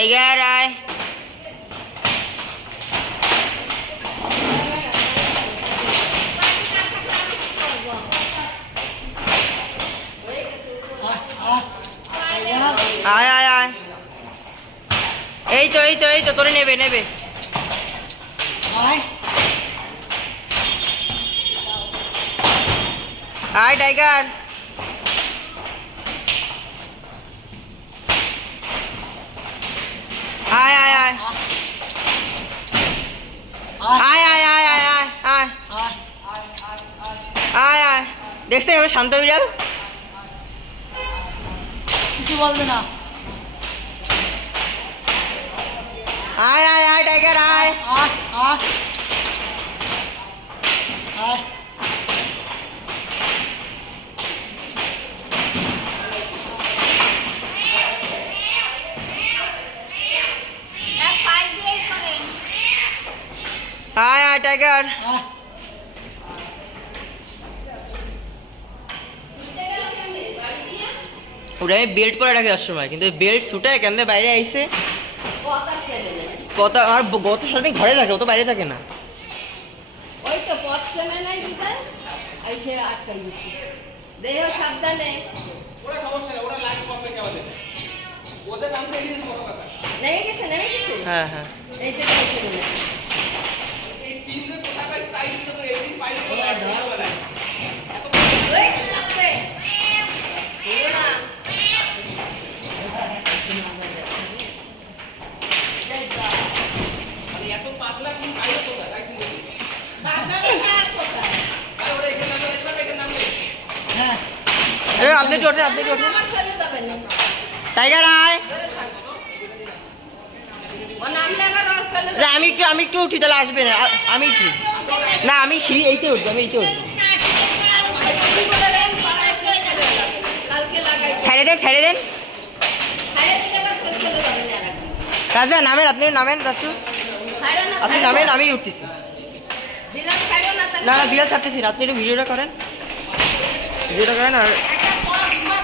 Tiger আয় আয় আয় আয় এই তো এই তো এই তো তোরে নেবে নেবে আয় টাইগার আয় আয় আয় আয় আয় আয় আয় আয় আয় আয় এবার শান্ত বিড়াল? কিছু বলবে না। আয় আয় আয় টাইগার আয় আয় আয় আয় টাইগার আয় ওটা আমি বেল্ট পরে রাখি যাওয়ার সময় কিন্তু বেল্ট ছুটে কেমনে বাইরে আইছে? কত আর গত সারাদিন ঘরে থাকে ও তো বাইরে থাকে না। ওই তো পথ চেনে নাই দিদা আইসে আটকাই দিছি। দেহ সাবধানে ওরা সমস্যা নেই, ওরা লাইন কমবে কে ওদের নাম সেই কথা। নেমে গেছে নেমে গেছে? হ্যাঁ হ্যাঁ। এই যে আপনি কি ওঠেন, আপনি কি ওঠেন। টাইগার, আয়। আমি একটু আমি একটু উঠি, তাহলে আসবে না। আমি উঠি। না, আমি সিঁড়ি এইতে উঠবো, আমি এইতে উঠবো। ছেড়ে দেন ছেড়ে দেন। রাজা নামেন, আপনি নামেন দাসু আপনি নামেন, আমি উঠতেছি। না না বিড়াল ছাড়তেছি আপনি একটু ভিডিওটা করেন। ভিডিওটা করেন আর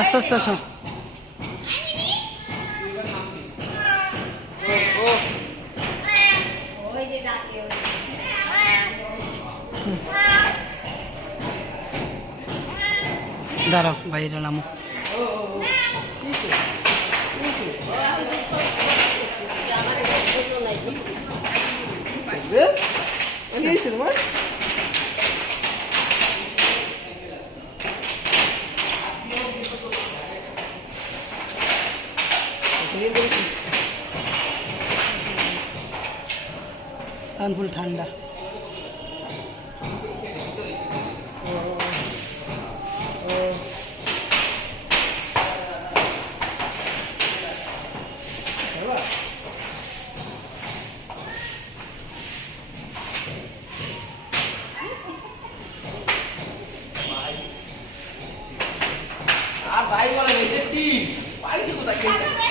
আস্তে আস্তে আসো দাঁড়াও বাইরে নামো This? What is it? What? কানফুল ঠান্ডা আর ভাই বলে এই যে টি পাইছে কোথায়